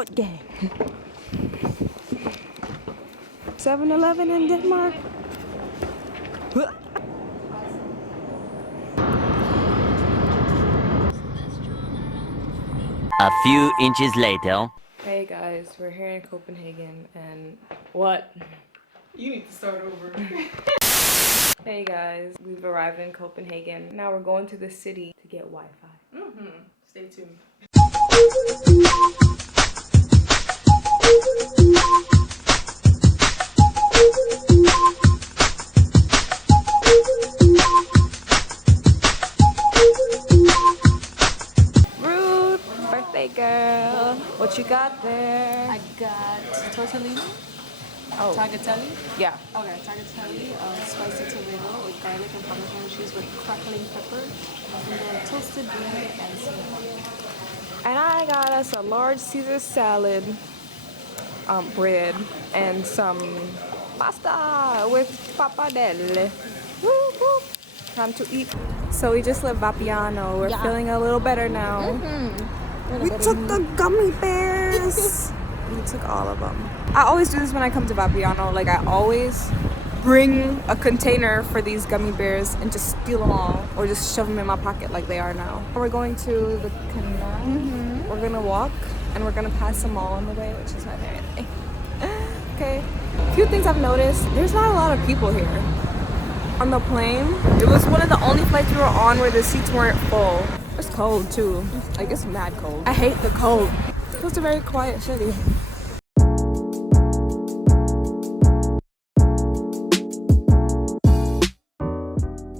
Oh, yeah. 7-Eleven in Denmark. A few inches later. Hey guys, we're here in Copenhagen and what? You need to start over. Hey guys, we've arrived in Copenhagen. Now we're going to the city to get Wi-Fi. Stay tuned. Ruth, birthday girl. What you got there? I got tortellini, Oh, tagliatelle. yeah. Okay, tagliatelle, spicy tomato with garlic and parmesan cheese with crackling pepper, and then toasted bread and cinnamon. And I got us a large Caesar salad, bread, and some pasta with pappardelle. Woo, woo. Time to eat. So we just left Vapiano. We're feeling a little better now. We took the gummy bears. We took all of them. I always do this when I come to Vapiano. Like, I always bring a container for these gummy bears and just steal them all, or just shove them in my pocket like they are now. We're going to the canal. We're gonna walk and we're gonna pass them all on the way, which is my favorite thing. Okay. A few things I've noticed. There's not a lot of people here. On the plane, it was one of the only flights we were on where the seats weren't full. It's cold too. Like, it's mad cold. I hate the cold. It's a very quiet city.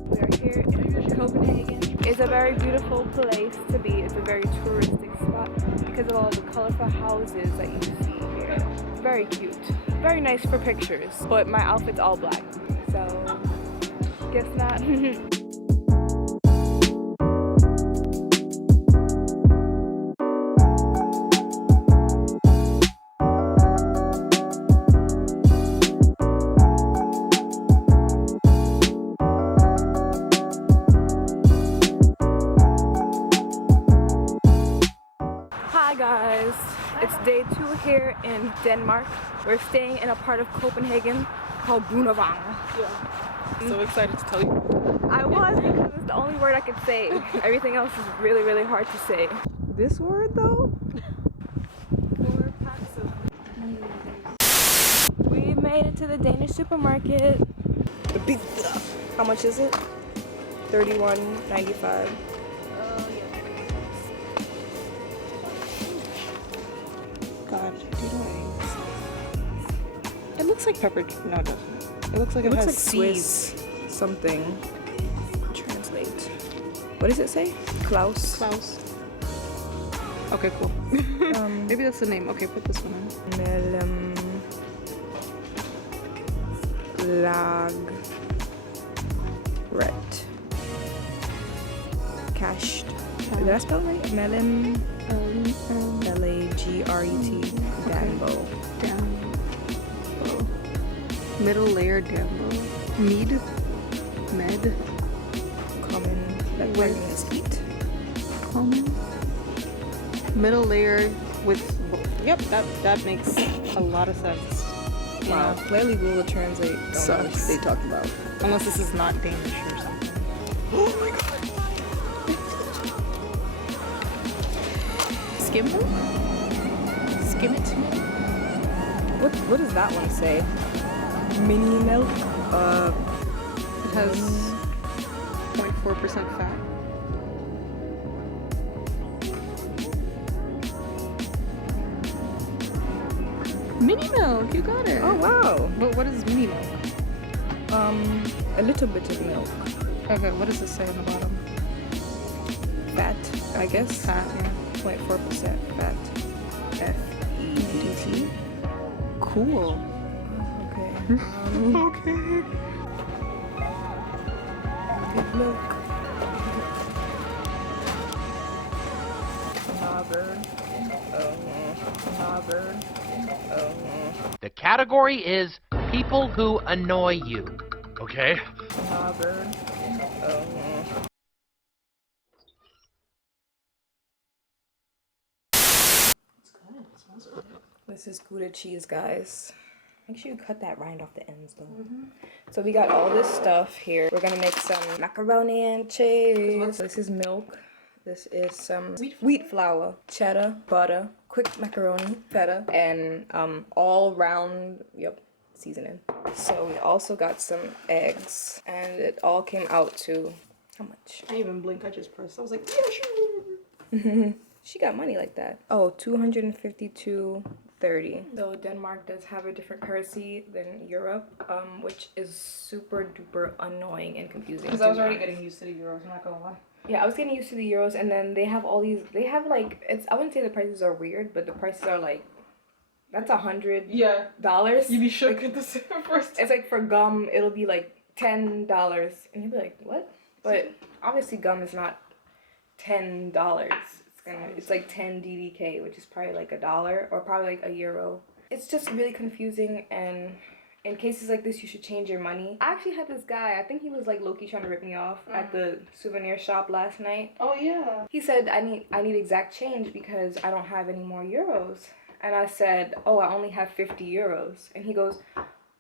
We are here in Copenhagen. It's a very beautiful place to be. It's a very touristic spot because of all the colorful houses that you see here. Very cute. Very nice for pictures. But my outfit's all black, so guess not. Hi guys, it's day 2 here in Denmark. We're staying in a part of Copenhagen called Brunavang. Yeah. So excited to tell you. I was, because it's the only word I could say. Everything else is really, really hard to say. This word though? 4 packs of... We made it to the Danish supermarket. The pizza. How much is it? $31.95. God, do you know what it looks like pepper. No, it doesn't. It looks like it has like seeds. Swiss something. Translate. What does it say? Klaus. Klaus. Okay, cool. Maybe that's the name. Okay, put this one in. Melon. Lag. Ret. Cashed. Did I spell it right? Melon. L-A-G-R-E-T. Dambo. Dambo. Middle layer Dambo. Med. Common. That word is eat. Common. Middle layer with. Yep, that makes a lot of sense. Wow. Clearly Google Translate don't know what they talk about. Unless this is not Danish or something. Oh my god. Skim milk? Skim it? What does that one say? Mini milk? It has 0.4% fat. Mini milk, you got it. Oh wow. But what is mini milk? A little bit of milk. Okay, what does it say on the bottom? Fat, I guess. Fat, yeah. 0.4% fat. F-E-D-T. Cool. Okay. Okay. Good milk. The category is people who annoy you. Okay? This is Gouda cheese, guys. Make sure you cut that rind off the ends, though. So we got all this stuff here. We're gonna make some macaroni and cheese. This is milk. This is some wheat flour, cheddar, butter, quick macaroni, feta, and all round, seasoning. So we also got some eggs, and it all came out to, how much? I didn't even blink, I just pressed. I was like, yeah, sure. She got money like that. Oh, 252.30. So Denmark does have a different currency than Europe, which is super duper annoying and confusing. Because I was already getting used to the euros, I'm not gonna lie. Yeah, I was getting used to the euros, and then they have all these, they have like, I wouldn't say the prices are weird, but the prices are like, that's $100. Yeah. You'd be shook at the first time. It's like for gum, it'll be like $10, and you'll be like, what? But obviously gum is not $10. It's like 10 DDK, which is probably like $1 or probably like €1. It's just really confusing, and in cases like this, you should change your money. I actually had this guy, I think he was like low-key trying to rip me off at the souvenir shop last night. Oh yeah. He said, I need exact change because I don't have any more euros. And I said, oh, I only have 50 euros. And he goes,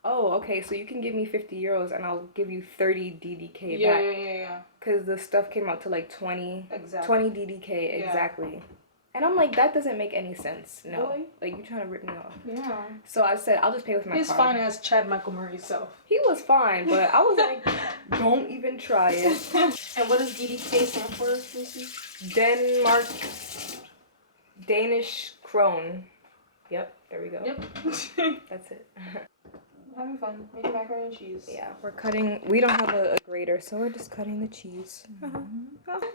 oh, okay, so you can give me 50 euros and I'll give you 30 DDK back. Yeah. Because the stuff came out to like 20 DDK exactly. Yeah. And I'm like, that doesn't make any sense. No. Really? Like, you're trying to rip me off. Yeah. So I said, I'll just pay with my card. He's fine as Chad Michael Murray self. He was fine, but I was like, don't even try it. And what does DDK stand for, Lucy? Denmark, Danish krone. Yep, there we go. Yep. That's it. Having fun. Making macaroni and cheese. Yeah, we're cutting. We don't have a grater, so we're just cutting the cheese.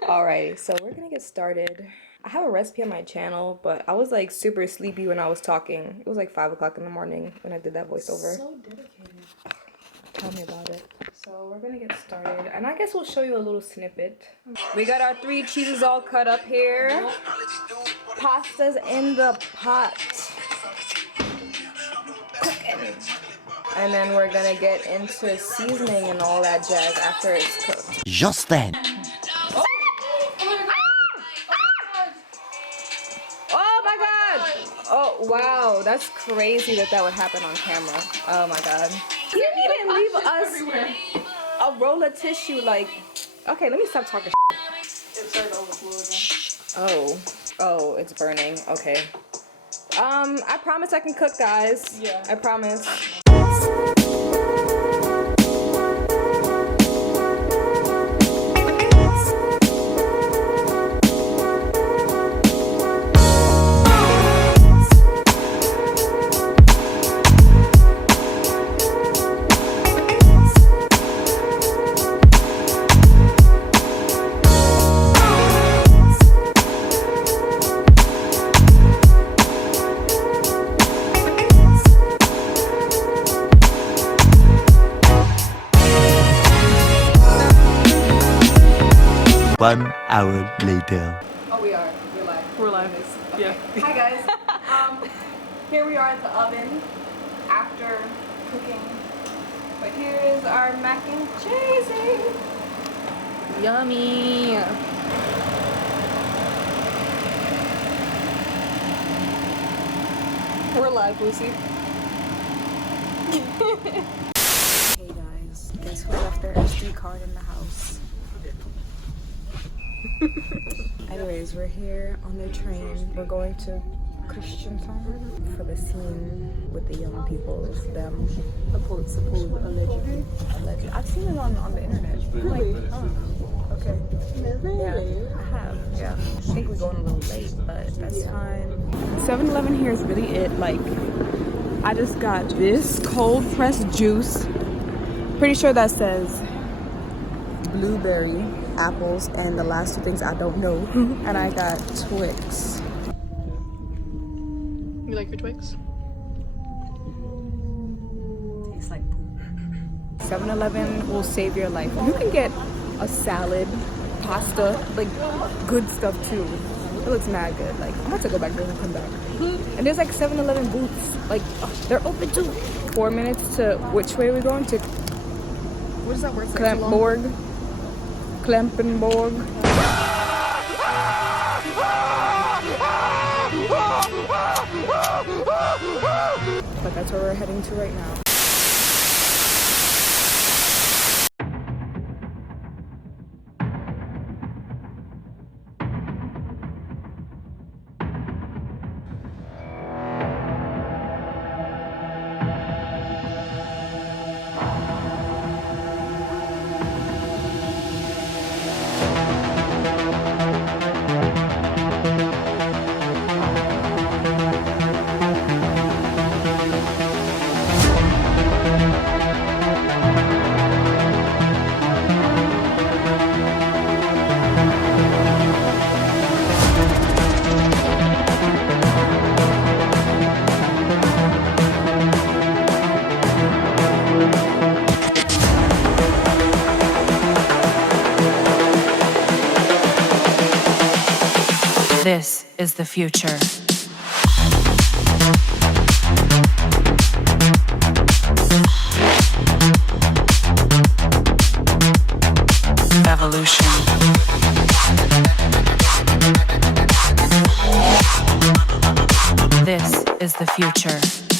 Alrighty, so we're gonna get started. I have a recipe on my channel, but I was like super sleepy when I was talking. It was like 5 o'clock in the morning when I did that voiceover. So dedicated. Tell me about it. So we're gonna get started, and I guess we'll show you a little snippet. We got our 3 cheeses all cut up here. Pasta's in the pot. Cooking. And then we're gonna get into seasoning and all that jazz after it's cooked. Just then. Oh my god! Oh wow, that's crazy that would happen on camera. Oh my god. You didn't even leave us a roll of tissue, like. Okay, let me stop talking. It started to overflow again. Oh, it's burning. Okay. I promise I can cook, guys. Yeah. I promise. 1 hour later. Oh, we're live. We're live. Okay. Yeah. Hi guys. Here we are at the oven after cooking. But here is our mac and cheese. Yummy. We're live, Lucy. Hey guys, guess who left their SD card in the house? Anyways, we're here on the train. We're going to Christiantown for the scene with the young people. Them. Supposed, allegedly. Alleged. I've seen it on the internet. Really? Like, oh, okay. Yeah, I have. Yeah. I think we're going a little late, but that's fine. 7-Eleven here is really it. Like, I just got this cold pressed juice. Pretty sure that says blueberry, apples, and the last 2 things I don't know. And I got Twix. You like your Twix? Tastes like poop. 7-Eleven will save your life. You can get a salad, pasta, like good stuff too. It looks mad good. Like, I'm about to go back there and come back. And there's like 7-Eleven booths. Like, they're open too. 4 minutes to which way are we going to? What is that word? Klempenborg. Klempenborg. That's where we're heading to right now. This is the future. Evolution. This is the future.